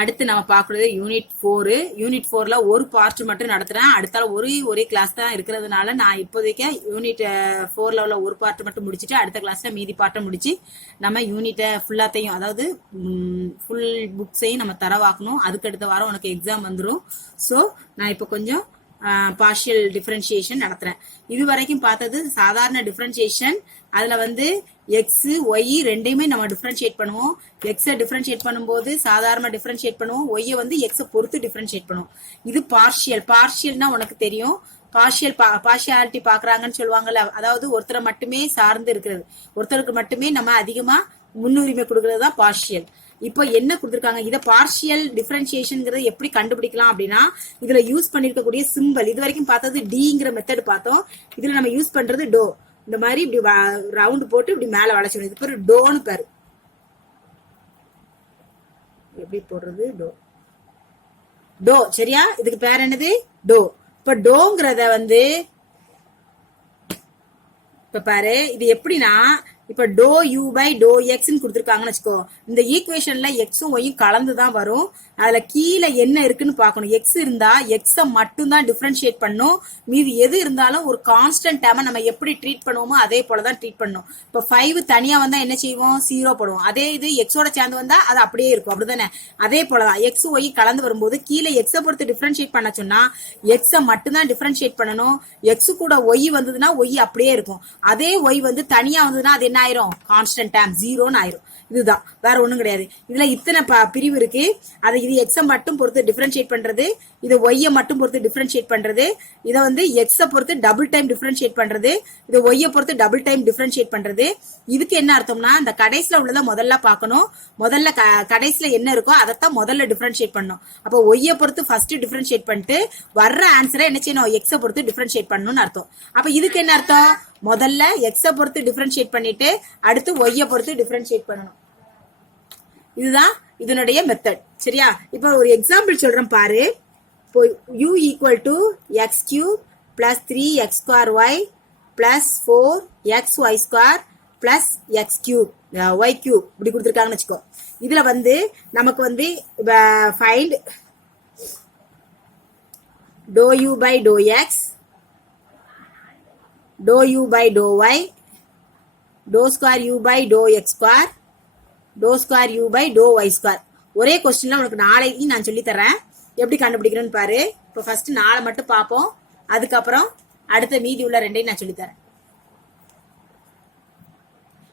அடுத்து நம்ம பார்க்குறது யூனிட் 4. யூனிட் 4ல ஒரு பார்ட் மட்டும் நடத்துறேன். அடுத்தால ஒரே கிளாஸ் தான் இருக்கிறதுனால நான் இப்போதைக்கு யூனிட் 4ல உள்ள ஒரு பார்ட் மட்டும் முடிச்சுட்டு அடுத்த கிளாஸ்ல மீதி பார்ட்டை முடிச்சு நம்ம யூனிட்டை ஃபுல்லாத்தையும், அதாவது ஃபுல் புக்ஸையும் நம்ம தரவாக்கணும். அதுக்கு அடுத்த வாரம் உனக்கு எக்ஸாம் வந்துடும். ஸோ நான் இப்போ கொஞ்சம் பார்ஷியல் டிஃபரன்ஷியேஷன் நடத்துறேன். இது வரைக்கும் பார்த்தது சாதாரண டிஃபரன்ஷியேஷன். அதுல வந்து எக்ஸ் ஒய் ரெண்டையுமே நம்ம டிஃபரன்ஷியேட் பண்ணுவோம். எக்ஸை டிஃபரன்ஷியேட் பண்ணும்போது சாதாரண டிஃபரன்ஷியேட் பண்ணுவோம், ஒய்யை வந்து எக்ஸை பொறுத்து டிஃபரன்ஷியேட் பண்ணுவோம். இது பார்ஷியல்னா உனக்கு தெரியும். பார்ஷியாலிட்டி பாக்குறாங்கன்னு சொல்லுவாங்கல்ல, அதாவது ஒருத்தரை மட்டுமே சார்ந்து இருக்கிறது, ஒருத்தருக்கு மட்டுமே நம்ம அதிகமா முன்னுரிமை கொடுக்கறது தான் பார்ஷியல். இப்போ என்ன கொடுத்துருக்காங்க, இதை பார்ஷியல் டிஃபரன்ஷியேஷன்ங்கிறது எப்படி கண்டுபிடிக்கலாம் அப்படின்னா, இதுல யூஸ் பண்ணிருக்கக்கூடிய சிம்பிள், இது வரைக்கும் பார்த்தது டிங்கிற மெத்தட் பார்த்தோம். இதுல நம்ம யூஸ் பண்றது டோ. இந்த மாதிரி இப்படி ரவுண்ட் போட்டு இப்படி மேல வளைச்சிடும். இது பேரு டோன்னு பேரு. எப்படி போடுறது, டோ. சரியா? இதுக்கு பேர் என்னது, டோ. இப்ப டோங்கிறத வந்து இப்ப பாரு, இது எப்படின்னா, இப்ப doe u by to x கொடுத்துருக்காங்கன்னு வச்சுக்கோ. இந்த ஈக்குவேஷன்ல எக்ஸும் ஒய்யும் கலந்துதான் வரும். அதுல கீழே என்ன இருக்குன்னு பாக்கணும். எக்ஸ் இருந்தா எக்ஸ மட்டும் தான் டிஃபரன்ஷியேட் பண்ணும். மீதி எது இருந்தாலும் ஒரு கான்ஸ்டன்ட் டேர்மை நம்ம எப்படி ட்ரீட் பண்ணுவோமோ அதே போலதான் ட்ரீட் பண்ணும். இப்ப 5 தனியா வந்தா என்ன செய்வோம், 0 போடுவோம். அதே இது எக்ஸோட சேர்ந்து வந்தா அது அப்படியே இருக்கும். அப்படிதானே? அதே போலதான் எக்ஸ் ஒய் கலந்து வரும்போது கீழே எக்ஸ பொறுத்து டிஃபரன்ஷியேட் பண்ண சொன்னா எக்ஸ மட்டும் தான் டிஃபரன்ஷியேட் பண்ணணும். எக்ஸ் கூட ஒய் வந்ததுன்னா ஒய் அப்படியே இருக்கும். அதே ஒய் வந்து தனியா வந்ததுன்னா அது என்ன ஆயிரும், கான்ஸ்டன்ட் டேர்ம் 0ன்னு ஆயிரும். இதுதான், வேற ஒண்ணும் கிடையாது. இதுல இத்தனை பிரிவு இருக்கு. அதை இது எக்ஸ மட்டும் பொறுத்து டிஃபரன்ஷியேட் பண்றது, இது ஒய்ய மட்டும் பொறுத்து டிஃபரன்ஷியேட் பண்றது, இதை வந்து எக்ஸ பொறுத்து டபுள் டைம் டிஃபரன்ஷியேட் பண்றது, இது ஒய்ய பொறுத்து டபுள் டைம் டிஃபரன்ஷியேட் பண்றது. இதுக்கு என்ன அர்த்தம்னா, இந்த கடைசியில உள்ளதை முதல்ல பார்க்கணும். முதல்ல கடைசியில என்ன இருக்கோ அதைத்தான் முதல்ல டிஃபரன்ஷியேட் பண்ணணும். அப்போ ஒய்ய பொறுத்து ஃபர்ஸ்ட் டிஃபரன்ஷியேட் பண்ணிட்டு வர்ற ஆன்சரை என்ன செய்யணும், எக்ஸ பொறுத்து டிஃபரன்ஷியேட் பண்ணணும்னு அர்த்தம். அப்ப இதுக்கு என்ன அர்த்தம், முதல்ல எக்ஸ பொறுத்து டிஃபரன்ஷியேட் பண்ணிட்டு அடுத்து ஒய்ய பொறுத்து டிஃபரன்ஷியேட் பண்ணணும். இதுதான் இதனுடைய மெத்தட். சரியா? இப்ப ஒரு எக்ஸாம்பிள் சொல்றேன் பாரு. u equal to x cube plus 3x square y plus 4xy square plus x cube y cube இப்படி கொடுத்துருக்காங்கன்னு வச்சுக்கோ. இதுல வந்து நமக்கு வந்து find doe u by to x, to u by to y, doe square u by to x square, to square u by to y square. ஒரே கொஸ்டின்ல உனக்கு நாளைக்கு நான் சொல்லி தரேன் எப்படி கண்டுபிடிக்கிறேன்னு பாரு. இப்போ ஃபர்ஸ்ட் 4 மட்டும் பார்ப்போம், அதுக்கப்புறம் அடுத்த மீதி உள்ள 2ஐயும் நான் சொல்லி தரேன்.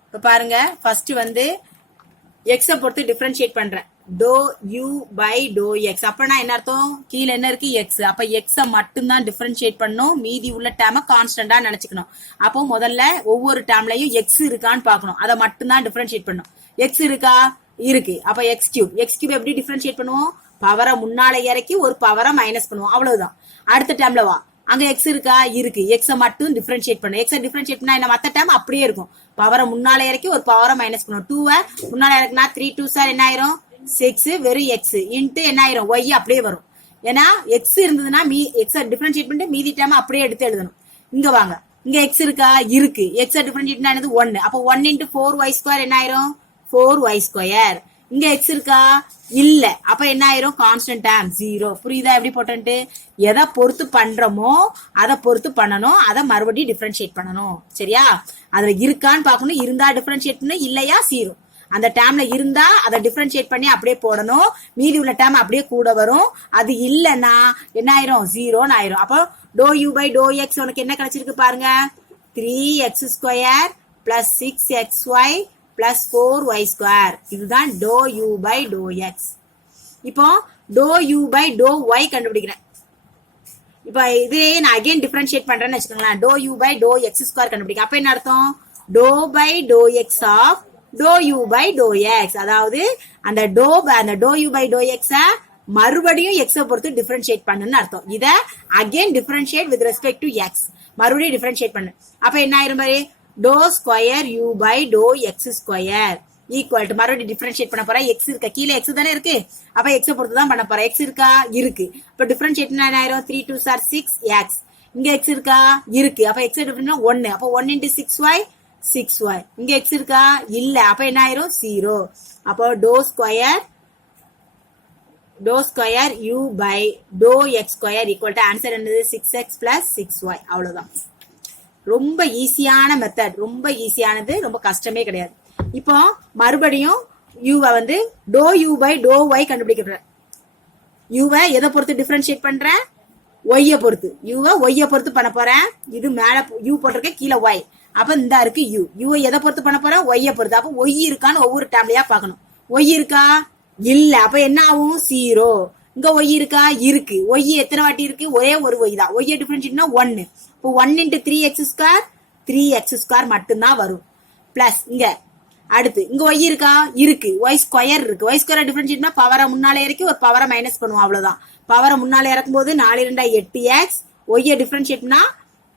இப்ப பாருங்க, ஃபர்ஸ்ட் வந்து எக்ஸ பொறுத்து டிஃபரன்ஷியேட் பண்றேன். Doe u by to x. அப்பனா என்ன அர்த்தம், கீழே என்ன இருக்கு, எக்ஸ். அப்ப எக்ஸ மட்டும் தான் டிஃபரன்ஷியேட் பண்ணும், மீதி உள்ள டேர்மை கான்ஸ்டன்டா நினைச்சுக்கணும். அப்போ முதல்ல ஒவ்வொரு டேர்ம்லயும் எக்ஸ் இருக்கான்னு பாக்கணும், அதை மட்டும் தான் டிஃபரன்ஷியேட் பண்ணும். எக்ஸ் இருக்கா, இருக்கு. அப்ப எக்ஸ் கியூப் எப்படி டிஃபரன்ஷியேட் பண்ணுவோம், பவரை முன்னால இறக்கி ஒரு பவரை மைனஸ் பண்ணுவோம், அவ்வளவுதான். அடுத்த டேர்ம்ல வா, அங்க எக்ஸ் இருக்கா, இருக்கு. எக்ஸ மட்டும் டிஃபரன்ஷியேட் பண்ணும். எக்ஸ டிஃபரன்ஷியேட் பண்ணா என்ன, மத்த டேர்ம் அப்படியே இருக்கும். பவரை முன்னால இறக்கி ஒரு பவரை மைனஸ் பண்ணுவோம். 2 முன்னால இறக்குனா 3 2 சார் என்ன ஆயிரும், 6 வெறும் எக்ஸ் இன்ட்டு என்ன ஆயிரும், ஒய் அப்படியே வரும். ஏன்னா எக்ஸ் இருந்ததுன்னா எக்ஸ டிஃபரன்ஷியேட் பண்ணிட்டு மீதி டேர்ம் அப்படியே எடுத்து எழுதணும். இங்க வாங்க, இங்க எக்ஸ் இருக்கா, இருக்கு. எக்ஸ டிஃபரன்ஷியேட் என்னது 1. அப்ப 1 இன்ட்டு 4y ஸ்கொயர் என்ன ஆயிரும், 4y ஸ்கொயர். இங்க எக்ஸ் இருக்கா, இல்ல. அப்ப என்ன ஆயிரும், கான்ஸ்டன்ட் டேர்ம் 0. புரியுதா எப்படி போட்டு? எதை பொறுத்து பண்றோமோ அதை பொறுத்து பண்ணணும், அதை மறுபடியும் டிஃபரன்ஷியேட் பண்ணணும். சரியா? அதுல இருக்கான்னு பாக்கணும், இருந்தா டிஃபரன்ஷியேட் பண்ணணும், இல்லையா 0. அந்த டேர்ம்ல இருந்தா அதை டிஃபரன்ஷியேட் பண்ணி அப்படியே போடணும், மீதி உள்ள டேர்ம் அப்படியே கூட வரும். அது இல்லைன்னா என்ன ஆயிரும், 0ன்னு ஆயிரும். அப்போ to u by to x உனக்கு என்ன கிடைச்சிருக்கு பாருங்க, 3x square plus 6xy plus 4y square. இதுதான் do u by to x. இப்போ do u by to y கண்டுபிடிக்கிறேன். இப்ப இதே நான் அகைன் டிஃபரன்ஷியேட் பண்றேன்னு வச்சுக்கோங்களேன். Do u by to x square கண்டுபிடிக்க. அப்ப என்ன அர்த்தம், do by to x of do u by to x. அதாவது அந்த டோ யூ பை டோ எக்ஸ மறுபடியும் எக்ஸ பொறுத்து டிஃபரன்ஷியேட் பண்ணுன்னு அர்த்தம். இத again differentiate with respect to x, மறுபடியும் டிஃபரன்ஷியேட் பண்ணு. அப்ப என்ன ஆயிரும் பாரு, doe square u by to x square equal to மறுபடியும் டிஃபரன்ஷியேட் பண்ண போறேன். எக்ஸ் இருக்கா, கீழே எக்ஸ் தானே இருக்கு. அப்ப எக்ஸ பொறுத்து தான் பண்ண போறேன். எக்ஸ் இருக்கா, இருக்கு. இப்ப டிஃபரன்ஷியேட் என்ன ஆயிரும், 3 2 சார் 6x. இங்க எக்ஸ் இருக்கா, இருக்கு. அப்ப எக்ஸ் டிஃபரன்ஸ் 1. அப்ப 1 இன்டு 6y 6y. இங்க எக்ஸ் இருக்கா, இல்ல. அப்ப என்ன ஆயிரும், 0. அப்போ doe square to square u by to x square equal to answer என்னது 6x பிளஸ் 6y. அவ்வளவுதான். ரொம்ப ஈஸியான மெத்தட், ரொம்ப ஈஸியானது, ரொம்ப கஷ்டமே கிடையாது. இப்போ மறுபடியும் யூவை வந்து doe u by to y கண்டுபிடிக்கிறேன். யூவை எதை பொறுத்து டிஃபரன்ஷியேட் பண்றேன்? ஒய்யை பொறுத்து. யூவை ஒய்யை பொறுத்து பண்ண போறேன். இது மேல யூ போட்டிருக்கேன், கீழே ஒய். அப்ப இந்த இருக்கு யூ. யூவை எதை பொறுத்து பண்ண போறேன்? ஒய்யை பொறுத்து. அப்ப ஒய் இருக்கான்னு ஒவ்வொரு டேம்லயா பாக்கணும். ஒய் இருக்கா? இல்ல. அப்ப என்ன ஆகும்? 0. இங்க ஒய் இருக்கா? இருக்கு. ஒய் எத்தனை வாட்டி இருக்கு? ஒரே ஒரு ஒய் தான். ஒய்யை டிஃபரன்ஷியேட்னா 1. இப்போ 1 into 3x square 3x square மட்டும்தான் வரும். பிளஸ் இங்க அடுத்து இங்க ஒய் இருக்கா? இருக்கு. ஒய் ஸ்கொயர் இருக்கு. ஒய் ஸ்கொயர் டிஃபரன்ஷியேட்னா பவரை முன்னாலே இறக்கி ஒரு பவரை மைனஸ் பண்ணுவோம். அவ்வளவுதான். பவரை முன்னாலே இறக்கும் போது 4 2 8x. ஒய்யை டிஃபரன்ஷியேட்னா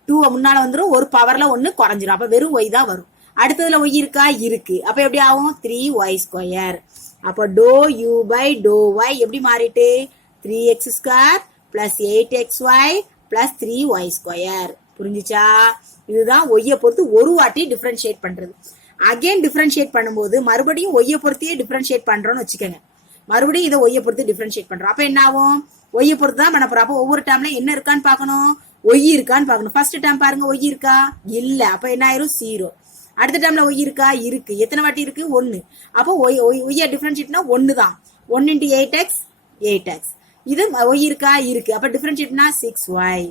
2 முன்னால வந்துடும். ஒரு பவர்ல 1 குறைஞ்சிரும். அப்ப வெறும் ஒய் தான் வரும். அடுத்ததுல ஒய் இருக்கா? இருக்கு. அப்ப எப்படி ஆகும்? 3y square. அப்ப to u by to y எப்படி மாறிட்டு? 3x square plus 8xy plus 3y square. புரிஞ்சுச்சா? இதுதான் ஒய்யை பொறுத்து ஒரு வாட்டி டிஃபரன்ஷியேட் பண்றது. அகைன் டிஃபரன்ஷியேட் பண்ணும்போது மறுபடியும் ஒய்யை பொறுத்தையே டிஃபரன்ஷியேட் பண்றோம்னு வச்சுக்கோங்க. மறுபடியும் இதை ஒய்யை பொறுத்து டிஃபரன்ஷியேட் பண்றோம். அப்ப என்ன ஆகும்? ஒய்யை பொறுத்து தான் பண்ண போறோம். அப்ப ஒவ்வொரு டேம்ல என்ன இருக்கான்னு பாக்கணும். ஒய் இருக்கான்னு பாக்கணும். ஃபர்ஸ்ட் டேம் பாருங்க, ஒய் இருக்கா? இல்ல. அப்ப என்ன ஆயிரும்? 0. அடுத்த டேம்ல ஒய் இருக்கா? இருக்கு. எத்தனை வாட்டி இருக்கு? 1. அப்போ ஒய்யை டிஃபரன்ஷியேட்னா 1 தான். 1 into 8x 8x. இது ஒய் இருக்கா? இருக்கு. அப்ப டிஃபரன்ஷியேட்னா 6y.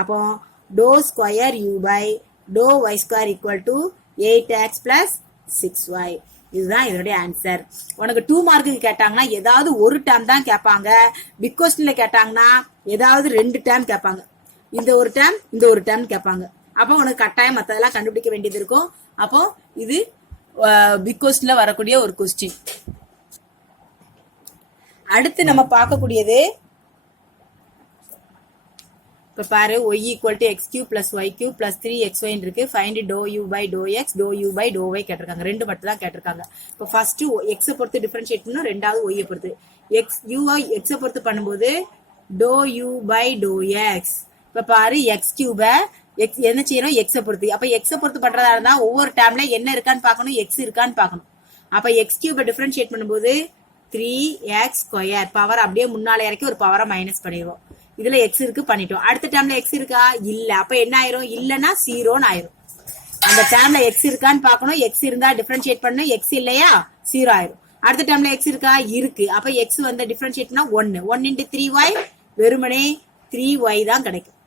அப்போ doe square u by to y square equal to 8x plus 6y. இதுதான் இதனுடைய ஆன்சர். உனக்கு 2 மார்க்குக்கு கேட்டாங்கன்னா ஏதாவது ஒரு டேம் தான் கேட்பாங்க. பிக் கொஸ்டின்ல கேட்டாங்கன்னா ஏதாவது 2 டேம் கேட்பாங்க. இந்த ஒரு டேம், இந்த ஒரு டேம் கேட்பாங்க. அப்போ உனக்கு கட்டாயம் மத்ததெல்லாம் கண்டுபிடிக்க வேண்டியது இருக்கும். அப்போ இது பிக் கொஸ்டின்ல வரக்கூடிய ஒரு கொஸ்டின். அடுத்து நம்ம பார்க்கக்கூடியது இப்ப பாரு, y equal to x cube plus y cube plus 3xy இருக்கு. Find doe u by to x to u by to y கேட்டிருக்காங்க. 2 மட்டும் தான் கேட்டிருக்காங்க. இப்போ ஃபர்ஸ்ட் எக்ஸை பொறுத்து டிஃபரன்ஷியேட் பண்ணணும். ரெண்டாவது ஒய்யை பொறுத்து. எக்ஸ் யூவை எக்ஸை பொறுத்து பண்ணும்போது doe u by to x. இப்ப பாரு, எக்ஸ் கியூப எக்ஸ் என்ன செய்யணும்? எக்ஸை பொறுத்து. அப்ப எக்ஸை பொறுத்து பண்றதா இருந்தா ஒவ்வொரு டேம்ல என்ன இருக்கான்னு பாக்கணும், எக்ஸ் இருக்கான்னு பாக்கணும். அப்ப எக்ஸ் கியூப டிஃபரன்ஷியேட் பண்ணும்போது 3x ஸ்கொயர் பவர் அப்படியே முன்னால இறக்கி ஒரு பவரை மைனஸ் பண்ணிடுவோம். இதுல எக்ஸ் இருக்கு, பண்ணிட்டோம். அடுத்த டேம்ல எக்ஸ் இருக்கா? இல்ல. அப்ப என்ன ஆயிரும்? இல்லன்னா 0ன்னு ஆயிரும். அந்த டேம்ல எக்ஸ் இருக்கான்னு பாக்கணும். எக்ஸ் இருந்தா டிஃபரன்ஷியேட் பண்ணணும். எக்ஸ் இல்லையா? 0 ஆயிரும். அடுத்த டேம்ல எக்ஸ் இருக்கா? இருக்கு. அப்ப எக்ஸ் வந்து டிஃபரன்ஷியேட்னா 1. 1 into 3y வெறுமனே 3y தான் கிடைக்கும்.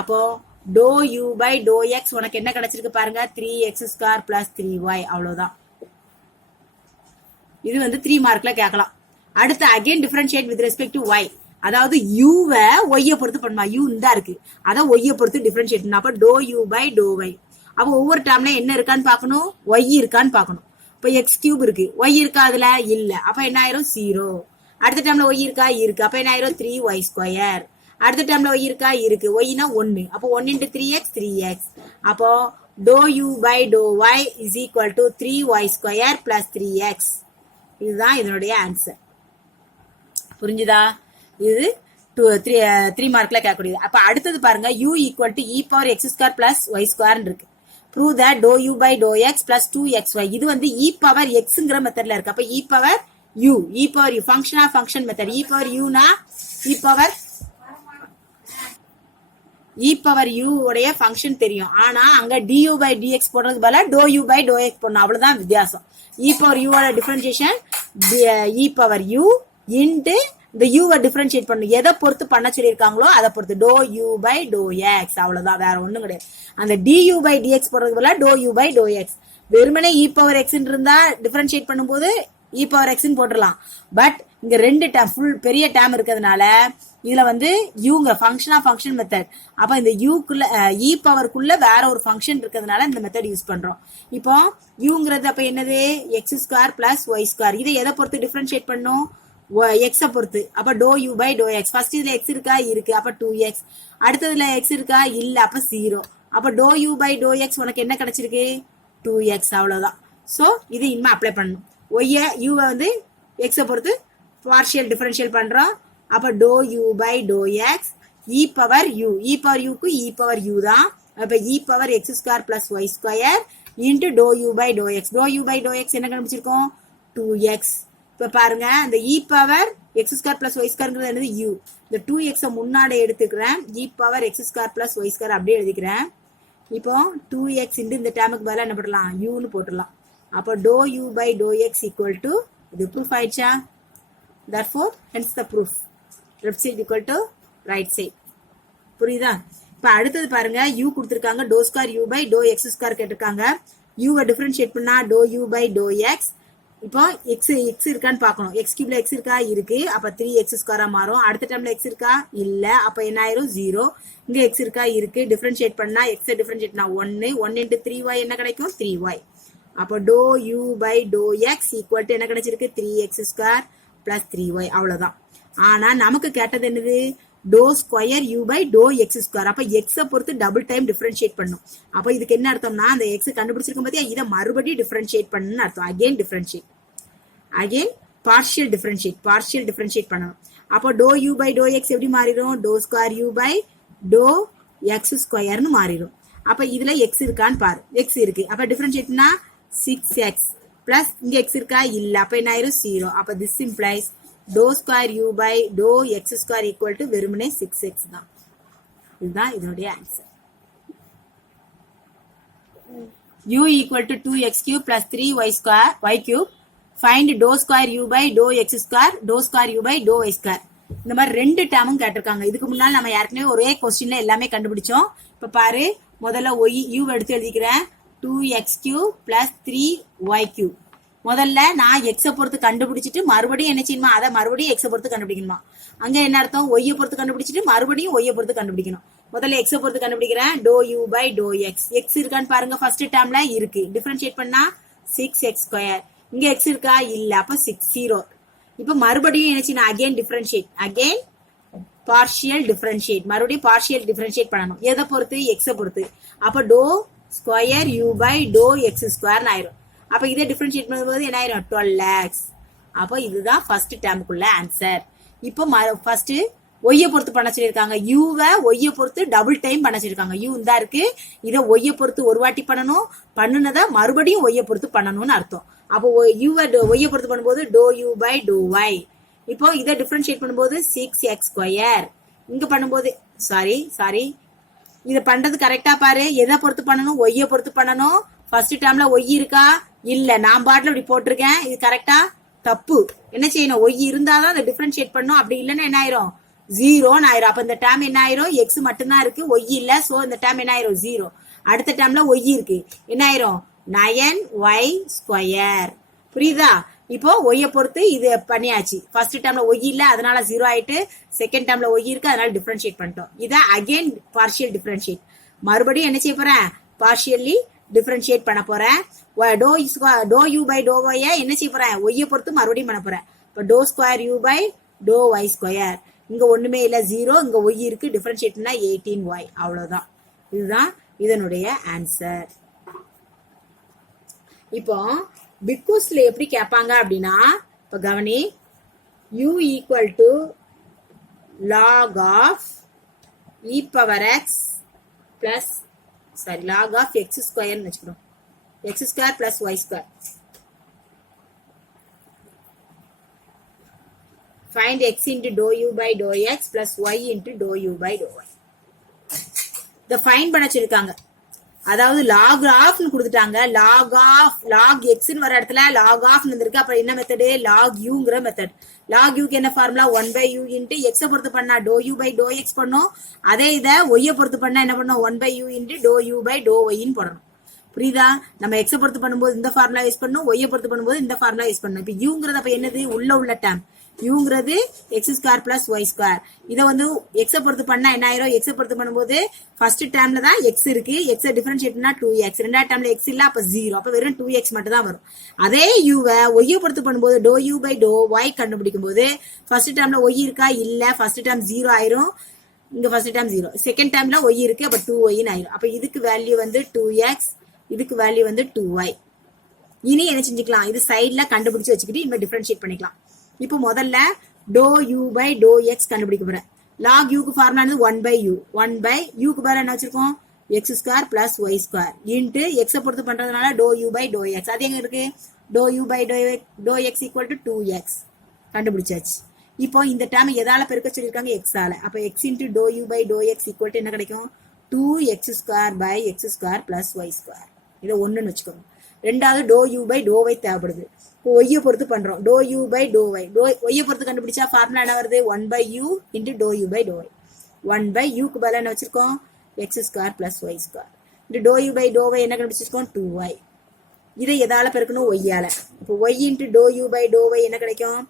அப்போ to u by to x உனக்கு என்ன கிடைச்சிருக்கு பாருங்க, 3x ஸ்கொயர் பிளஸ் 3y. அவ்வளவுதான். இது வந்து 3 மார்க்ல கேட்கலாம். அடுத்து again differentiate with respect to y. அதாவது யூவை ஒய்யை பொறுத்து பண்ணுமா? யூ இந்தா இருக்கு. அதான் ஒய்யை பொறுத்து டிஃபரன்ஷியேட் பண்ணணும். அப்ப to u by to y. அப்ப ஒவ்வொரு டேம்ல என்ன இருக்கான்னு பாக்கணும், ஒய் இருக்கான்னு பாக்கணும். இப்ப எக்ஸ் கியூப் இருக்கு, ஒய் இருக்கா? அதுல இல்ல. அப்ப என்ன ஆயிரும்? 0. அடுத்த டேம்ல ஒய் இருக்கா? இருக்கு. அப்ப என்ன ஆயிரும்? 3y square. அடுத்த டேம்ல ஒய் இருக்கா? இருக்கு. ஒய்னா 1. அப்போ 1 into 3x 3x. அப்போ to u by to y is equal to 3y square plus 3x. இதுதான் இதனுடைய ஆன்சர். புரிஞ்சுதா? இது 3 மார்க்ல கேட்கக்கூடியது. அப்ப அடுத்தது பாருங்க, u equal to e power x square plus y square இருக்கு. Prove that do u by to x plus 2xy. இது வந்து e பவர் xங்கிற மெத்தட்ல இருக்கு. அப்ப e power u, e power u function of function method. e power u னா e power u உடைய function தெரியும். ஆனா அங்க du பை dx போடுறதுக்கு பதிலா doe u by to x போடணும். அவ்வளவுதான் வித்தியாசம். e பவர் u ஓட differentiation e power u into இந்த யூவை டிஃபரன்ஷியேட் பண்ணணும். எதை பொறுத்து பண்ண சொல்லியிருக்காங்களோ அதை பொறுத்து. Doe u by to x. அவ்வளவுதான், வேற ஒண்ணும் கிடையாது. அந்த du பை dx போடுறதுக்கு பதிலா doe u by to x. வெறுமனே e பவர் x இருந்தா டிஃபரன்ஷியேட் பண்ணும்போது e பவர் x போட்டுடலாம். பட் இங்க 2 டேம் ஃபுல் பெரிய டேம் இருக்கிறதுனால இதுல வந்து யூங்க ஃபங்க்ஷன் ஆஃப் ஃபங்க்ஷன் மெத்தட். அப்ப இந்த யூக்குள்ள இ பவருக்குள்ள வேற ஒரு ஃபங்க்ஷன் இருக்கிறதுனால இந்த மெத்தட் யூஸ் பண்றோம். இப்போ யூங்கிறது அப்ப என்னது? X square plus y square. இதை எதை பொறுத்து டிஃபரன்ஷியேட் பண்ணும்? எக்ஸ பொறுத்து. அப்ப to u by to x. First இதுல எக்ஸ் இருக்கா? இருக்கு. அப்ப 2x. அடுத்ததுல எக்ஸ் இருக்கா? இல்ல. அப்ப 0. அப்ப to u by to x உனக்கு என்ன கிடைச்சிருக்கு? 2x. அவ்வளவுதான். சோ இது இனிமே அப்ளை பண்ணணும். ஒய்ய யூவை வந்து எக்ஸ பொறுத்து பார்ஷியல் டிஃபரன்ஷியல் பண்றோம். அப்ப to u by to x e power u. E power யூக்கு இ பவர் யூ தான். அப்ப e power x square plus y square into to u by to x. To u by to x என்ன கண்டுபிடிச்சிருக்கோம்? 2x. இப்ப பாருங்க, அந்த e power x square plus y ஸ்கொயர்ங்கிறது என்னது யூ. இந்த 2x முன்னாடி எடுத்துக்கிறேன், e power x square plus y square அப்படியே எழுதிக்கிறேன். இப்போ 2x இந்த டேமுக்கு பதிலாக என்ன பண்ணலாம், யூன்னு போட்டுடலாம். அப்போ to u by to x equal to, இது ப்ரூஃப் ஆயிடுச்சா? therefore hence the proof left side equal to right side. புரியுதா? இப்ப அடுத்தது பாருங்க, u கொடுத்திருக்காங்க doe square u by to x square கேட்டிருக்காங்க. u டிஃபரன்ஷியேட் பண்ணா doe u by to x. இப்போ எக்ஸ் இருக்கான்னு பார்க்கணும். எக்ஸ் கியூப்ல எக்ஸ் இருக்கா, இருக்கு. அப்ப 3x ஸ்கொயரா மாறும். அடுத்த டைம்ல எக்ஸ் இருக்கா, இல்ல. அப்ப என்ன ஆயிரும், 0. இங்க எக்ஸ் இருக்கா, இருக்கு. டிஃபரன்ஷியேட் பண்ணா எக்ஸ் டிஃபரன்ஷியேட் பண்ணா 1 1 into 3y என்ன கிடைக்கும், 3y. அப்ப doe u by to x equal to என்ன கிடைச்சிருக்கு, 3x ஸ்கொயர் பிளஸ் 3y. அவ்வளவுதான். ஆனா நமக்கு கேட்டது என்னது, doe square u by to x square. அப்ப எக்ஸ பொறுத்து டபுள் டைம் டிஃபரன்ஷியேட் பண்ணும். அப்ப இதுக்கு என்ன அர்த்தம்னா, அந்த எக்ஸ் கண்டுபிடிச்சிருக்கும் போதே இதை மறுபடியும் டிஃபரன்ஷியேட் பண்ணணும்னு அர்த்தம். Again differentiate, again partial differentiate பண்ணணும். அப்போ to u by to x எப்படி மாறிடும், doe square u by to x ஸ்கொயர்னு மாறிடும். அப்ப இதுல எக்ஸ் இருக்கான்னு பாரு, எக்ஸ் இருக்கு. அப்ப டிஃபரன்ஷியேட்னா 6x பிளஸ் இங்க எக்ஸ் இருக்கா, இல்ல. அப்ப என்ன ஆயிரும், 0. அப்ப this implies doe square u by to x square equal to வெறுமனே 6x தான். இதுதான் இதனுடைய answer. u equal to 2x cube plus 3y square y cube. Find to square u by to x square, to square u by to y square. இந்த மாதிரி ரெண்டு டேர்மும் கேட்டிருக்காங்க. இதுக்கு முன்னாடி நம்ம ஏற்கனவே ஒரே கொஸ்டின்ல எல்லாமே கண்டுபிடிச்சோம். இப்ப பாரு, முதல்ல u எடுத்து எழுதிக்கிறேன். 2x cube plus 3y cube. முதல்ல நான் x பொறுத்து கண்டுபிடிச்சிட்டு மறுபடியும் என்ன செய்யணுமா, அதை மறுபடியும் x பொறுத்து கண்டுபிடிக்கணுமா. அங்க என்ன அர்த்தம், y பொறுத்து கண்டுபிடிச்சிட்டு மறுபடியும் y பொறுத்து கண்டுபிடிக்கணும். முதல்ல x பொறுத்து கண்டுபிடிக்கிறேன். Doe u by to x. X இருக்கான்னு பாருங்க, ஃபர்ஸ்ட் டேர்ம்ல இருக்கு. டிஃபரன்ஷியேட் பண்ணா 6x ஸ்கொயர். இங்க x இருக்கா, இல்ல. அப்ப 6 0. இப்ப மறுபடியும் என்ன செய்யணும், again differentiate, again partial differentiate, மறுபடியும் பார்ஷியல் டிஃபரன்ஷியேட் பண்ணணும். எதை பொறுத்து, x பொறுத்து. அப்ப to square u by to x square ஆயிரும். அப்ப இதை டிஃபரன்ஷியேட் பண்ணும்போது என்ன ஆயிரும், 12 lakhs. அப்ப இதுதான் ஃபர்ஸ்ட் டேர்முக்குள்ள ஆன்சர். இப்போ ஃபர்ஸ்ட் ஒய்ய பொறுத்து பண்ண சொல்லியிருக்காங்க. யூவை ஒய்ய பொறுத்து டபுள் டைம் பண்ண சொல்லியிருக்காங்க. யூ இந்தா இருக்கு, இதை ஒய்ய பொறுத்து ஒரு வாட்டி பண்ணணும், பண்ணுனதை மறுபடியும் ஒய்ய பொறுத்து பண்ணணும்னு அர்த்தம். அப்போ யூவை ஒய்ய பொறுத்து பண்ணும்போது doe u by to y. இப்போ இதை டிஃபரன்ஷியேட் பண்ணும்போது 6x ஸ்கொயர். இங்க பண்ணும்போது சாரி இதை பண்றது கரெக்டா பாரு. எதை பொறுத்து பண்ணணும், ஒய்ய பொறுத்து பண்ணணும். ஃபர்ஸ்ட் டேர்ம்ல ஒய் இருக்கா, இல்ல. நான் பாட்டில் இப்படி போட்டிருக்கேன், இது கரெக்டா, தப்பு. என்ன செய்யணும், ஒய் இருந்தாதான் அதை டிஃபரன்ஷியேட் பண்ணும். அப்படி இல்லைன்னா என்ன ஆயிரும், 0 ஆயிரும். அப்ப இந்த டேர்ம் என்ன ஆயிரும், எக்ஸ் மட்டும்தான் இருக்கு, ஒய் இல்ல. சோ இந்த டேர்ம் என்ன ஆயிரும், 0. அடுத்த டேர்ம்ல ஒய் இருக்கு, என்ன ஆயிரும், 9y ஸ்கொயர். புரியுதா? இப்போ ஒய்ய பொறுத்து இது பண்ணியாச்சு. ஃபர்ஸ்ட் டேர்ம்ல ஒய் இல்ல, அதனால 0 ஆயிட்டு. செகண்ட் டேர்ம்ல ஒய் இருக்கு, அதனால டிஃபரன்ஷியேட் பண்ணிட்டோம். இதை அகைன் பார்ஷியல் டிஃபரன்ஷியேட், மறுபடியும் என்ன செய்ய போறேன், பார்ஷியலி டிஃபரன்ஷியேட் பண்ண போறேன். Doe u by to y என்ன செய்ய போறேன், ஒய்ய பொறுத்து மறுபடியும் பண்ண போறேன். இப்போ doe square u by to y square. இங்க ஒண்ணுமே இல்ல, 0. இங்க ஒய் இருக்கு, டிஃபரன்ஷியேட்னா 18y. அவ்வளவுதான். இதுதான் இதனுடைய ஆன்சர். இப்போ பிக்கூஸ்ல எப்படி கேட்பாங்க அப்படின்னா, இப்ப கவனி, u equal to log of e power x plus log of x ஸ்கொயர்னு வச்சுக்கிறோம். x square plus y square. Find x into dou u by dou x plus y into dou u by dou y. இத find பண்ண சொல்லிருக்காங்க. அதாவது log of னு கொடுத்துட்டாங்க. log x னு வர இடத்துல log of னு வந்திருக்கு. அப்ப என்ன மெத்தட், log u ங்கற மெத்தட். log u க்கு என்ன formula, 1 by u into x பொறுத்து பண்ணா dou u by dou x பண்ணோம். அதே இத y பொறுத்து பண்ணா என்ன பண்ணோம், 1 by u into dou u by dou y ன்னு போடணும். புரியுதா? நம்ம x பொறுத்து பண்ணும்போது இந்த ஃபார்முலா யூஸ் பண்ணனும், y பொறுத்து பண்ணும்போது இந்த ஃபார்முலா யூஸ் பண்ணனும். இப்போ u ங்கறது அப்ப என்னது, உள்ள டேர்ம். யூங்கிறது x square plus y square. இதை வந்து எக்ஸ பொறுத்து பண்ணா என்ன ஆயிரும், எக்ஸ பொறுத்து பண்ணும்போது ஃபர்ஸ்ட் டேர்ம்ல தான் எக்ஸ் இருக்கு, எக்ஸ் டிஃபரன்ஷியேட்னா 2x. ரெண்டாவது டேர்ம்ல எக்ஸ் இல்ல, அப்ப 0. அப்ப வெறும் 2x மட்டும் தான் வரும். அதே யூவை ஒய்ய பொறுத்து பண்ணும்போது doe u by to y கண்டுபிடிக்கும் போது ஃபர்ஸ்ட் டேர்ம்ல ஒய் இருக்கா, இல்ல. ஃபர்ஸ்ட் டேர்ம் 0 ஆயிரும், இங்க ஃபர்ஸ்ட் டேர்ம் 0. செகண்ட் டேர்ம்ல ஒய் இருக்கு, அப்ப 2y ஆயிரும். அப்ப இதுக்கு வேல்யூ வந்து 2x, இதுக்கு வேல்யூ வந்து 2y. இனி என்ன செஞ்சுக்கலாம், இது சைட்ல கண்டுபிடிச்சு வச்சுக்கிட்டு இனிமே டிஃபரன்ஷியேட் பண்ணிக்கலாம். இப்போ முதல்ல do u by to x கண்டுபிடிக்க போறேன். லாக் யூக்கு ஃபார்முலா 1 பை யூ. 1 பை யூக்கு பேர் என்ன வச்சிருக்கோம், x square plus y square into எக்ஸை பொறுத்து பண்றதுனால do u by to x. அது எங்க இருக்கு, do u by to x equal to 2x கண்டுபிடிச்சாச்சு. இப்போ இந்த டேர்ம் எதால பெருக்க சொல்லியிருக்காங்க எக்ஸால. அப்ப x into to u by to x equal to என்ன கிடைக்கும் 2x² by x² plus y². இதை ஒண்ணுன்னு வச்சுக்கோங்க. ரெண்டாவது do u by to y தேவைப்படுது. இப்போ ஒய்யை பொறுத்து பண்றோம். Do u by to y. ஒய்யை பொறுத்து கண்டுபிடிச்சா ஃபார்முலா என்ன வருது 1 by u into to u by to y. 1 by யூக்கு பதிலா என்ன வச்சிருக்கோம் x² பிளஸ் y². இந்த do u by to y என்ன கண்டுபிடிச்சிருக்கோம் 2y. இதை எதால பெருக்கணும் ஒய்யால. இப்போ y into to u by to y என்ன கிடைக்கும்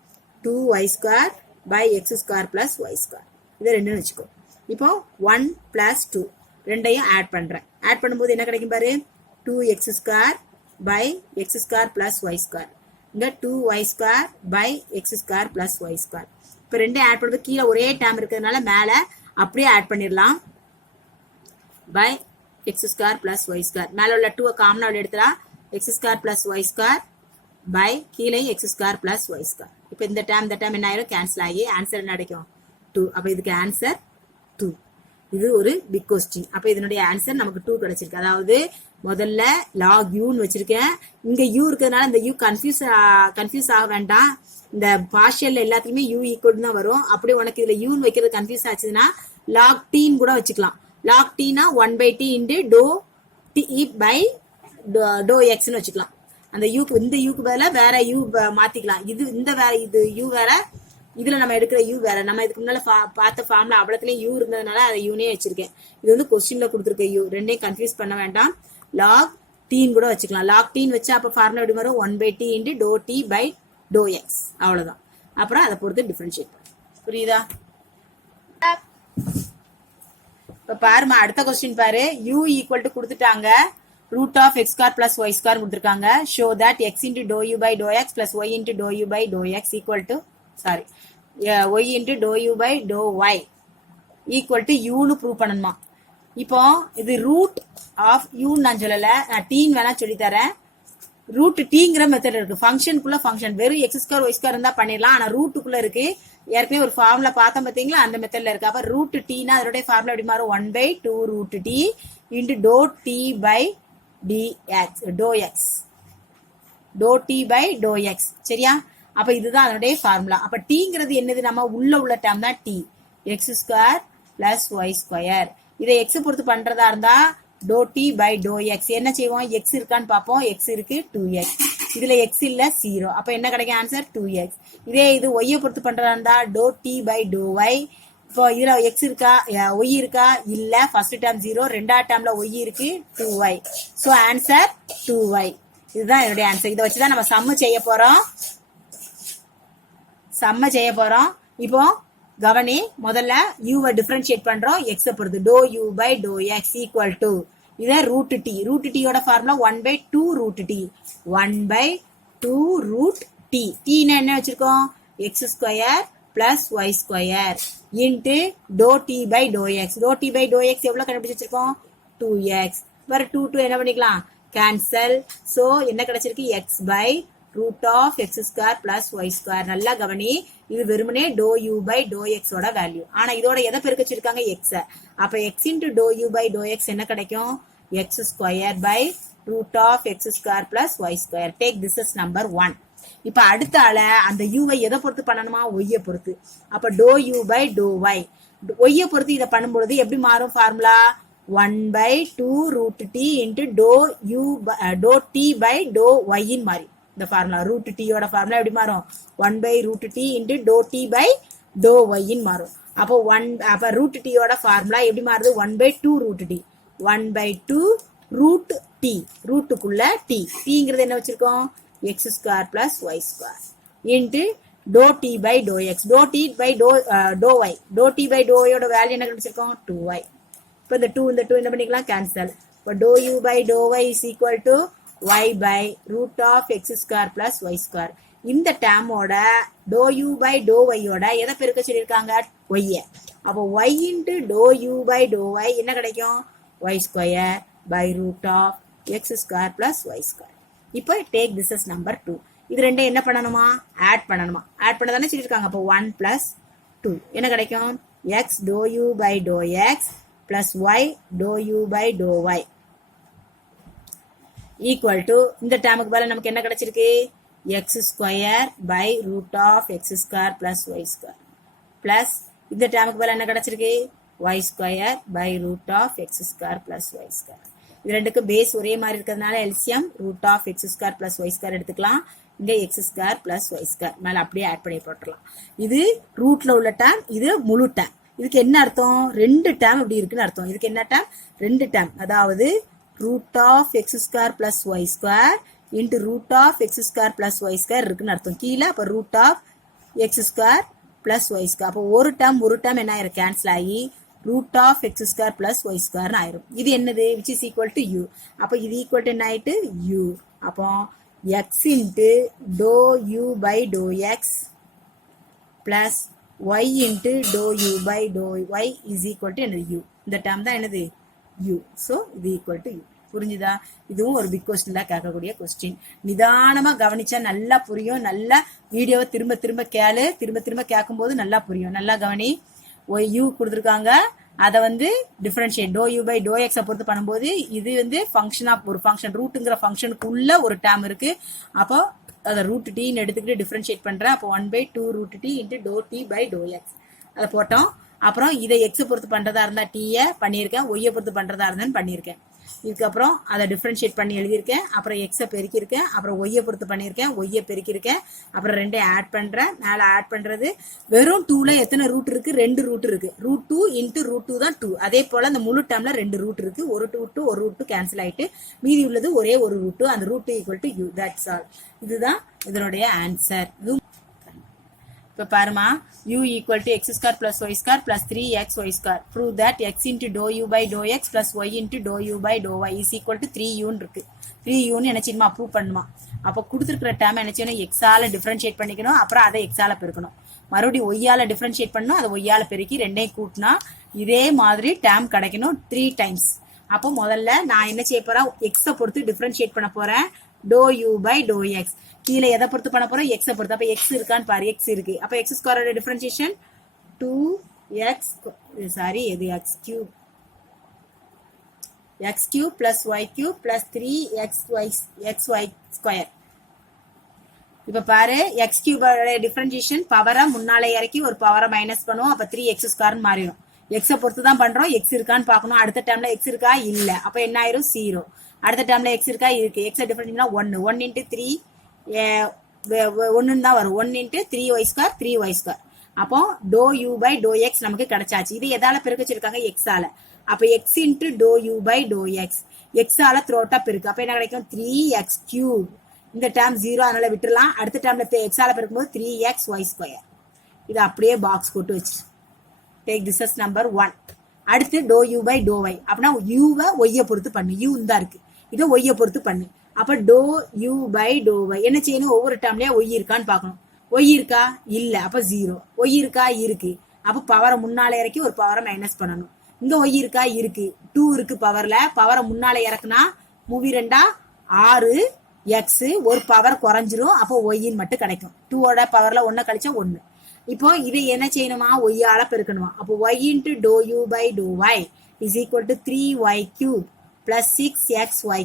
2y² by x² plus y². இதை ரெண்டுன்னு வச்சுக்கோ. இப்போ 1 பிளஸ் 2 ரெண்டையும் ஆட் பண்றேன். ஆட் பண்ணும்போது என்ன கிடைக்கும் பாரு 2x² by x² plus y². இங்க 2y² by x² plus y². இப்போ ரெண்டையும் ஆட் பண்ணும்போது கீழே ஒரே டேர்ம் இருக்கிறதுனால மேல அப்படியே ஆட் பண்ணிடலாம். By x² plus y². மேல உள்ள 2 காமனா எடுத்துடா x² பிளஸ் y² பை கீழே x² பிளஸ் y². இப்போ இந்த டேர்ம் என்ன ஆயிரும் கேன்சல் ஆகி ஆன்சர் என்ன கிடைக்கும் 2. அப்ப இதுக்கு ஆன்சர் 2. இது ஒரு பிக் கொஸ்டின். அப்ப இதனுடைய ஆன்சர் நமக்கு 2 கிடைச்சிருக்கு. அதாவது முதல்ல லாக் யூன்னு வச்சிருக்கேன். இங்க யூ இருக்கிறதுனால இந்த யூ கன்ஃபியூஸ் ஆக வேண்டாம். இந்த பார்ஷியல் எல்லாத்துலயுமே யூ ஈக்குவல் தான் வரும். அப்படி உனக்கு இதுல யூன்னு வைக்கிறது கன்ஃபியூஸ் ஆச்சுன்னா லாக் டீன்னு கூட வச்சுக்கலாம். லாக் டீனா 1 by D into to D by do எக்ஸ்ன்னு வச்சுக்கலாம். அந்த யூக்கு இந்த யூக்கு பதிலா வேற யூ மாத்திக்கலாம். இந்த வேற இது யூ வேற, இதுல நம்ம எடுக்கிற யூ வேற. நம்ம இதுக்கு முன்னால பார்த்த ஃபார்ம்ல அவ்வளவுலயும் யூ இருந்ததுனால அதை யூனே வச்சிருக்கேன். இது வந்து கொஸ்டின்ல கொடுத்துருக்க யூ. ரெண்டையும் கன்ஃபியூஸ் பண்ண வேண்டாம். லாக் டீன் கூட வச்சுக்கலாம். லாக் டீன் வச்சா அப்ப ஃபார்முலா எப்படி வரும் 1 by D into to D by to x. அவ்வளவுதான். அப்புறம் அதை பொறுத்து டிஃபரன்ஷியேட் பண்ணு. புரியுதா? இப்ப பாருமா அடுத்த கொஸ்டின் பாரு. u ஈக்குவல் டு கொடுத்துட்டாங்க root of x square plus y square கொடுத்திருக்காங்க. show that x into dou u by dou x plus y into dou u by dou x equal to y into dou u by dou y equal to u னு prove பண்ணணுமா. இப்போ இது root of u நான் சொல்லல, நான் t ன்னு வேணா சொல்லி தரேன். ரூட் டீங்கிற மெத்தட் இருக்கு. ஃபங்க்ஷனுக்குள்ள ஃபங்க்ஷன் வெறும் x ஸ்கொயர் y ஸ்கொயர் இருந்தா பண்ணிடலாம். ஆனா ரூட்டுக்குள்ள இருக்கு. ஏற்கனவே ஒரு ஃபார்முலா பார்த்தோம் பாத்தீங்களா, அந்த மெத்தட்ல இருக்கு. அப்ப ரூட் டீனா அதோட ஃபார்முலா எப்படி மாறும் 1 by 2 root t into dou t by dx dou x dou t by dou x. சரியா? அப்ப இதுதான் அதனுடைய ஃபார்முலா. அப்ப டீங்கிறது என்னது, நம்ம உள்ள டேர்ம் தான் t x square plus y square. இதை x பொறுத்து பண்றதா இருந்தா dou t by dou x. என்ன செய்வோம், x இருக்கான்னு பாப்போம். x இருக்கு 2x. இதுல x இல்ல 0. அப்ப என்ன கிடைக்கும் ஆன்சர் 2x. இதே இது y பொறுத்து பண்றதா இருந்தா dou t by dou y. இப்போ இதுல x இருக்கா y இருக்கா இல்ல. ஃபர்ஸ்ட் டேர்ம் 0, ரெண்டாவது டேர்ம்ல y இருக்கு 2y. So answer 2y. இதுதான் என்னுடைய ஆன்சர். இதை வச்சுதான் நம்ம சம்ம செய்ய போறோம். இப்போ கவனி, முதல்ல u டிஃபரன்ஷியேட் பண்றோம் x பொறுத்து. dou u by dou x equal to இத ரூட் t. ரூட் t யோட formula 1 by 2 root t. 1 by 2 root t. t னா என்ன வச்சிருக்கோம் x square plus y square into dou t by dou x. dou t by dou x எவ்வளவு கண்டுபிடிச்சு வச்சிருக்கோம் 2x. வேற 2 என்ன பண்ணிக்கலாம் கேன்சல். சோ என்ன கிடைச்சிருக்கு x by root of x square plus y square. நல்லா கவனி, இது வெறுமனே dou u by dou x ஓட வேல்யூ. ஆனா இதோட எதை பெருக்க வச்சிருக்காங்க x. அப்ப x into dou u by dou x என்ன கிடைக்கும் x square by root of x square plus y square. Take this as number 1. இப்ப அடுத்த ஆள அந்த u வை எதை பொறுத்து பண்ணணுமா y பொறுத்து. அப்ப dou u by dou y. y பொறுத்து இதை பண்ணும்போது எப்படி மாறும் formula 1 by 2 root t into dou t by dou y இன் மாறி. இந்த ஃபார்முலா ரூட் t யோட ஃபார்முலா எப்படி மாறும் 1 by root t into dou t by dou y இன் மாறும். அப்ப ரூட் t யோட ஃபார்முலா எப்படி மாறுது 1 by 2 root t. 1 by 2 root t. ரூட்டுக்குள்ள t. tங்கிறது என்ன வச்சிருக்கோம் x square plus y square into dou t by dou x. dou t by dou y. dou t by dou y யோட value என்ன கிடைச்சிருக்கோம் 2y. இப்ப இந்த 2 என்ன பண்ணிக்கலாம் கேன்சல். இப்ப dou u by dou y is equal to y by root of x square plus y square. இந்த டேர்மோட dou u by dou y யோட எதை பெருக்க சொல்லிருக்காங்க y. அப்ப y into dou u by dou y என்ன கிடைக்கும் y square by root of x square plus y square. இப்போ take this as number 2. இது ரெண்டே என்ன பண்ணணுமா ஆட் பண்ணணுமா. ஆட் பண்ணதானே சொல்லிருக்காங்க. அப்ப 1 plus 2 என்ன கிடைக்கும் x dou u by dou x plus y dou u by dou y equal to இந்த டேர்முக்கு பதிலா நமக்கு என்ன கிடைச்சிருக்கு x square by root of x square plus y square plus இந்த டேமுக்கு பதில் என்ன கிடைச்சிருக்கு y square by root of x square plus y square. இது ரெண்டுக்கு பேஸ் ஒரே மாதிரி இருக்கிறதுனால LCM root of x square plus y square எடுத்துக்கலாம். இங்க x square plus y square மேல அப்படியே ஆட் பண்ணி போட்டுடலாம். இது ரூட்ல உள்ள டேம், இது முழு டேம். இதுக்கு என்ன அர்த்தம், ரெண்டு டேம் இப்படி இருக்குன்னு அர்த்தம். இதுக்கு என்ன டேம், ரெண்டு டேம், அதாவது root of x square plus y square into root of x square plus y square இருக்குன்னு அர்த்தம். கீழே அப்ப root of x square plus y square. அப்போ ஒரு டேம் என்ன ஆயிரும், கேன்சல் ஆகி root of x square plus y square ஆயிரும். இது என்னது, which is equal to u. அப்போ இது ஈக்குவல் டு என்ன ஆயிட்டு யூ. அப்போ x into do u by to x plus y into do u by to y is equal to என்னது u. இந்த டேம் தான் என்னது யூ. ஸோ இது ஈக்குவல் டு யூ. புரிஞ்சுதா? இதுவும் ஒரு பிக் கொஸ்டின்ல கேட்கக்கூடிய கொஸ்டின். நிதானமா கவனிச்சா நல்லா புரியும். நல்லா வீடியோவை திரும்ப திரும்ப கேளு. திரும்ப திரும்ப கேட்கும் போது நல்லா புரியும். நல்லா கவனி. ஒய் யூ கொடுத்துருக்காங்க, அதை வந்து differentiate do u by do எக்ஸை பொறுத்து பண்ணும்போது இது வந்து ஃபங்க்ஷன் ஆஃப் ஒரு ஃபங்க்ஷன் ரூட்டுங்கிற ஃபங்க்ஷனுக்குள்ள ஒரு டேம் இருக்கு. அப்போ அதை ரூட் டின்னு எடுத்துக்கிட்டு டிஃபரன்ஷியேட் பண்றேன். அப்போ 1/2 root t into do D by to x அதை போட்டோம். அப்புறம் இதை எக்ஸை பொறுத்து பண்றதா இருந்தா டீயை பண்ணியிருக்கேன், ஒய்யை பொறுத்து பண்றதா இருந்தான்னு பண்ணியிருக்கேன். இதுக்கப்புறம் அதை டிஃபரன்ஷியேட் பண்ணி எழுதியிருக்கேன். அப்புறம் எக்ஸை பெருக்கியிருக்கேன். அப்புறம் ஒய்யை பொறுத்து பண்ணியிருக்கேன், ஒய்யை பெருக்கியிருக்கேன். அப்புறம் ரெண்டே ஆட் பண்றேன். மேலே ஆட் பண்றது வெறும் 2ல எத்தனை ரூட் இருக்கு, 2 ரூட் இருக்கு. ரூட் 2 இன்ட்டு ரூட் 2 தான் 2. அதே போல இந்த முழு டேம்ல 2 ரூட் இருக்கு. ஒரு ரூட் கேன்சல் ஆயிட்டு மீதி உள்ளது ஒரே ஒரு ரூட். அந்த root equal to u. That's all. இதுதான் இதனுடைய ஆன்சர். இப்ப பாருமா, u equal to x square plus y square plus 3xy square. Prove that x into dou u by dou x plus y into dou u by dou y is equal to 3u இருக்கு. 3u என்ன செய்யணுமா, prove பண்ணுமா. அப்ப கொடுத்துருக்கிற dam என்ன செய்யணும், x ஆல differentiate பண்ணிக்கணும். அப்புறம் அதை x ஆல பெருக்கணும். மறுபடியும் y ஆல டிஃபரன்ஷியேட் பண்ணணும். அதை y ஆல பெருக்கி ரெண்டையும் கூட்டினா இதே மாதிரி டேம் கிடைக்கணும் 3 டைம்ஸ். அப்போ முதல்ல நான் என்ன செய்ய போறேன், x பொறுத்து டிஃபரன்ஷியேட் பண்ண போறேன். dou u by dou x. கீழே எதை பொறுத்து பண்ண போறோம், எக்ஸை பொறுத்து. அப்ப எக்ஸ் இருக்கான்னு பாரு, எக்ஸ் இருக்கு. அப்ப எக்ஸ் ஸ்கொயரோட டிஃபரன்ஷியேஷன் 2x, சாரி இது x cube plus y cube plus 3xy square. இப்ப பாரு, எக்ஸ் கியூபோட டிஃபரன்ஷியேஷன் பவரை முன்னாலே இறக்கி ஒரு பவரை மைனஸ் பண்ணுவோம். அப்ப 3x ஸ்கொயர்னு மாறிடும். எக்ஸை பொறுத்து தான் பண்றோம். எக்ஸ் இருக்கான்னு பாக்கணும். அடுத்த டைம்ல எக்ஸ் இருக்கா, இல்ல. அப்ப என்ன ஆயிரும், 0. அடுத்த டைம்ல எக்ஸ் இருக்கா, இருக்கு. எக்ஸ் டிஃபரன்ஷியேஷன் 1 இன்ட்டு 3 ஒன்னு தான் வரும். 1 into 3y square 3y square. அப்போ to u by to x நமக்கு கிடைச்சாச்சு. இது எதால பெருக்க வச்சிருக்காங்க, எக்ஸ் ஆல. அப்ப x into do u by to x, x ஆல த்ரோட்டா பெருக்கு. அப்ப என்ன கிடைக்கும், 3x கியூப். இந்த டேம் 0, அதனால விட்டுலாம். அடுத்த டேம்ல எக்ஸ் ஆல பெருக்கும் போது 3xy ஸ்கொயர். இது அப்படியே பாக்ஸ் போட்டு வச்சு டேக் திஸ் இஸ் நம்பர் 1. அடுத்து do u by to y. அப்படின்னா யூவை ஒய்யை பொறுத்து பண்ணு. யூ தான் இருக்கு, இதை ஒய்யை பொறுத்து பண்ணு. அப்ப to u by to y என்ன செய்யணும், ஒவ்வொரு டேம்லயே ஒய் இருக்கான்னு பாக்கணும். ஒய் இருக்கா, இல்ல. அப்ப 0. ஒய் இருக்கா, இருக்கு. அப்ப பவரை முன்னால இறக்கி ஒரு பவரை மைனஸ் பண்ணணும். இங்க ஒய் இருக்கா, இருக்கு. 2 இருக்கு பவர்ல. பவரை முன்னால இறக்குனா மூவி 2 6x, ஒரு பவர் குறைஞ்சிரும். அப்போ ஒய்ன்னு மட்டும் கிடைக்கும். 2ஓட பவர்ல 1 கழிச்சா 1. இப்போ இதை என்ன செய்யணுமா, ஒய்யால பெருக்கணுமா. அப்போ y into do u by to y is equal to 3y cube plus 6xy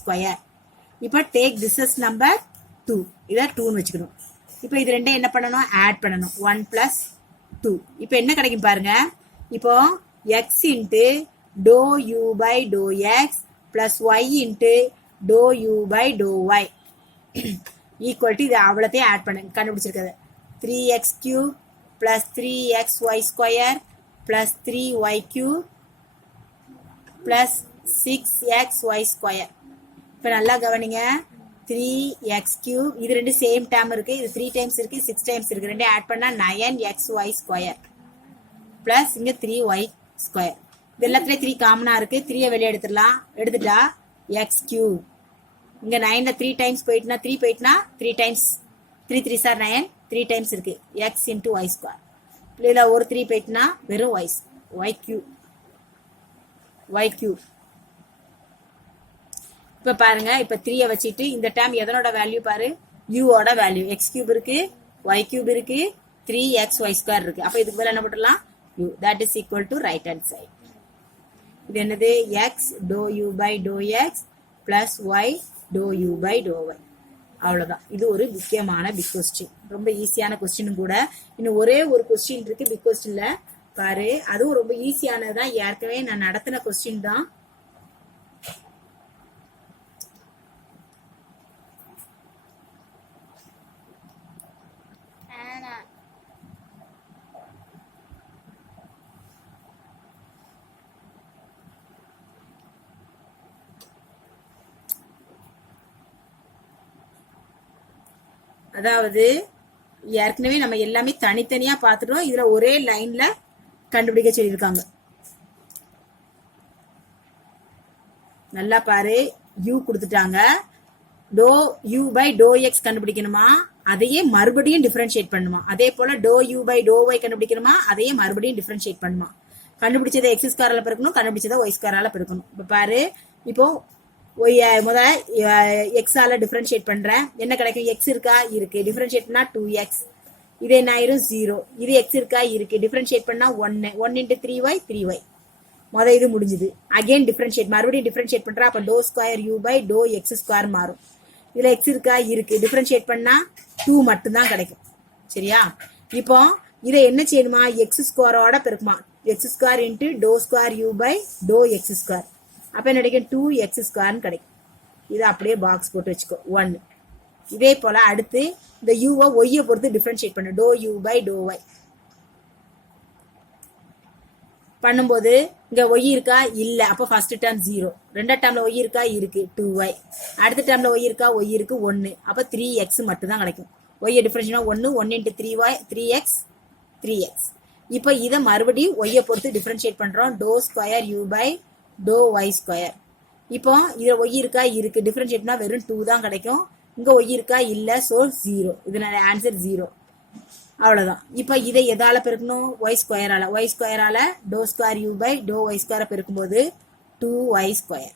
square. இப்ப டேக் திஸ் இஸ் நம்பர் 2. இதை 2ன்னு வச்சுக்கணும். இப்ப இது ரெண்டையும் என்ன பண்ணணும், ஆட் பண்ணணும். 1 பிளஸ் 2. இப்ப என்ன கிடைக்கும் பாருங்க. இப்போ x into do u by to x plus y into do u by to y equal to இது அவ்வளோத்தையும் ஆட் பண்ணு. கண்டுபிடிச்சிருக்கிறது 3x cube plus 3xy square plus 3y cube plus 6xy square. இப்ப நல்லா கவனிங்க. 3x கியூப், இது ரெண்டு same dam இருக்கு. இது 3 டைம்ஸ் இருக்கு, 6 டைம்ஸ் இருக்கு. ரெண்டே ஆட் பண்ணா 9xy ஸ்கொயர் பிளஸ் இங்க 3y ஸ்கொயர். இது எல்லாத்துலயும் 3 காமனா இருக்கு. 3 வெளியே எடுத்துடலாம். எடுத்துட்டா x கியூப். இங்க 9ல 3 டைம்ஸ் போயிட்டுனா 3 போயிட்டுனா 3 டைம்ஸ் 3 3 சார் 9 3 டைம்ஸ் இருக்கு. x into y square. இதுல ஒரு 3 போயிட்டுனா வெறும் y கியூப். இப்ப பாருங்க, இப்ப 3 வச்சிட்டு இந்த டேம் எதனோட வேல்யூ பாரு, u ஓட வேல்யூ. x கியூப் இருக்கு, y கியூப் இருக்கு, 3xy ஸ்கொயர் இருக்கு. அப்ப இதுக்கு மேல என்ன போட்டுடலாம், u. That is equal to right hand side. இது என்னது, x dou u by dou x plus y dou u by dou y. அவ்வளவுதான். இது ஒரு முக்கியமான பிக் கொஸ்டின், ரொம்ப ஈஸியான கொஸ்டின் கூட. இன்னும் ஒரே ஒரு கொஸ்டின் இருக்கு பிக் கொஸ்டின்ல பாரு, அதுவும் ரொம்ப ஈஸியானதுதான், ஏற்கனவே நான் நடத்தின கொஸ்டின் தான். அதாவது ஏற்கனவே நம்ம எல்லாமே தனித்தனியா பார்த்துட்டோம், இதுல ஒரே லைன்ல கண்டுபிடிக்க சொல்லியிருக்காங்க. நல்லா பாரு, u கொடுத்துட்டாங்க, do u by to x கண்டுபிடிக்கணுமா, அதையே மறுபடியும் டிஃபரன்ஷியேட் பண்ணுமா. அதே போல do u by to y கண்டுபிடிக்கணுமா, அதையே மறுபடியும் டிஃபரன்ஷியேட் பண்ணுமா. கண்டுபிடிச்சதை எக்ஸ் ஸ்கொயரால பெருக்கணும், கண்டுபிடிச்சதை ஒய் ஸ்கொயரால பெருக்கணும். இப்ப பாரு, இப்போ முத எக்ஸால டிஃபரன்ஷியேட் பண்றேன், என்ன கிடைக்கும், எக்ஸ் இருக்கா இருக்கு, டிஃபரன்ஷியேட் பண்ணா 2x, இது என்ன ஆயிரும் 0, இது எக்ஸ் இருக்கா இருக்கு, டிஃபரன்ஷியேட் பண்ணா 1 இன்ட்டு 3y 3y. முத இது முடிஞ்சது. அகைன் டிஃபரன்ஷியேட், மறுபடியும் டிஃபரன்ஷியேட் பண்றா, அப்ப to square u by to x square மாறும். இதுல எக்ஸ் இருக்கா இருக்கு, டிஃபரன்ஷியேட் பண்ணா 2 மட்டும் தான் கிடைக்கும். சரியா, இப்போ இதை என்ன செய்யணுமா, எக்ஸ் ஸ்கொயரோட பெருக்குமா, x square into do square u by to x square. அப்ப என்ன கிடைக்கும், 2x ஸ்கொயர்னு கிடைக்கும். இதை அப்படியே பாக்ஸ் போட்டு வச்சுக்கோ 1. இதே போல அடுத்து இந்த யூவை ஒய்யை பொறுத்து டிஃபரன்ஷியேட் பண்ணு, do u by to y பண்ணும்போது இங்க ஒய் இருக்கா இல்ல, அப்ப ஃபர்ஸ்ட் டேர்ம் 0, ரெண்டாவது டேர்ம்ல ஒய் இருக்கா இருக்கு 2y, அடுத்த டேர்ம்ல ஒய் இருக்கா ஒய் இருக்கு 1, அப்ப 3x மட்டும் தான் கிடைக்கும். ஒய்யை டிஃபரன்ஷியேட் 1 இன்ட்டு 3y 3x. இப்ப இதை மறுபடியும் ஒய்யை பொறுத்து டிஃபரன்ஷியேட் பண்றோம், do square u by to y square. இப்போ இதுல ஒய் இருக்கா இருக்கு, டிஃபரன்ஷியேட்னா வெறும் 2 தான் கிடைக்கும். இங்க ஒய் இருக்கா இல்ல, சோ 0, இதனால ஆன்சர் 0. அவ்வளவுதான். இப்ப இதை எதால பெருக்கணும், ஒய் ஸ்கொயரால. ஒய் ஸ்கொயரால do square u by to y ஸ்கொயரை பெருக்கும்போது 2y ஸ்கொயர்.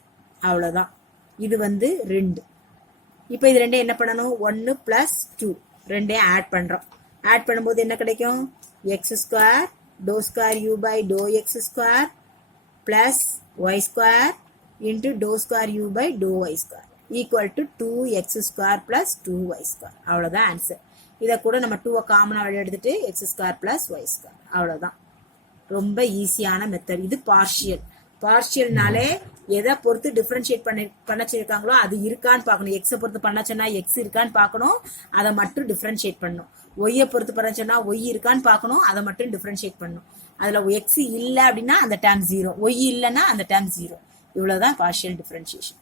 அவ்வளவுதான். இது 2. இப்ப இது ரெண்டையும் என்ன பண்ணணும், 1 பிளஸ் 2 ரெண்டையும் ஆட் பண்றோம். ஆட் பண்ணும்போது என்ன கிடைக்கும், x square to square u by to x square plus y square into do square u by to y square equal to 2x square plus 2y square. அவ்வளவுதான் ஆன்சர். இதை கூட நம்ம 2 காமனா வெளியே எடுத்துட்டு x square plus y square. அவ்வளவுதான். ரொம்ப ஈஸியான மெத்தட். இது பார்ஷியல். பார்ஷியல்னாலே எதை பொறுத்து டிஃபரன்ஷியேட் பண்ண சொல்லிருக்காங்களோ அது இருக்கான்னு பார்க்கணும். எக்ஸை பொறுத்து பண்ண சொன்னா எக்ஸ் இருக்கான்னு பார்க்கணும், அதை மட்டும் டிஃபரன்ஷியேட் பண்ணணும். ஒய்யை பொறுத்து பண்ண சொன்னா ஒய் இருக்கான்னு பார்க்கணும், அதை மட்டும் டிஃபரன்ஷியேட் பண்ணணும். அதுல எக்ஸ் இல்ல அப்படின்னா அந்த டேர்ம் 0, ஒய் இல்லைன்னா அந்த டேர்ம் 0. இவ்வளவுதான் பார்ஷியல் டிஃபரன்ஷியேஷன்.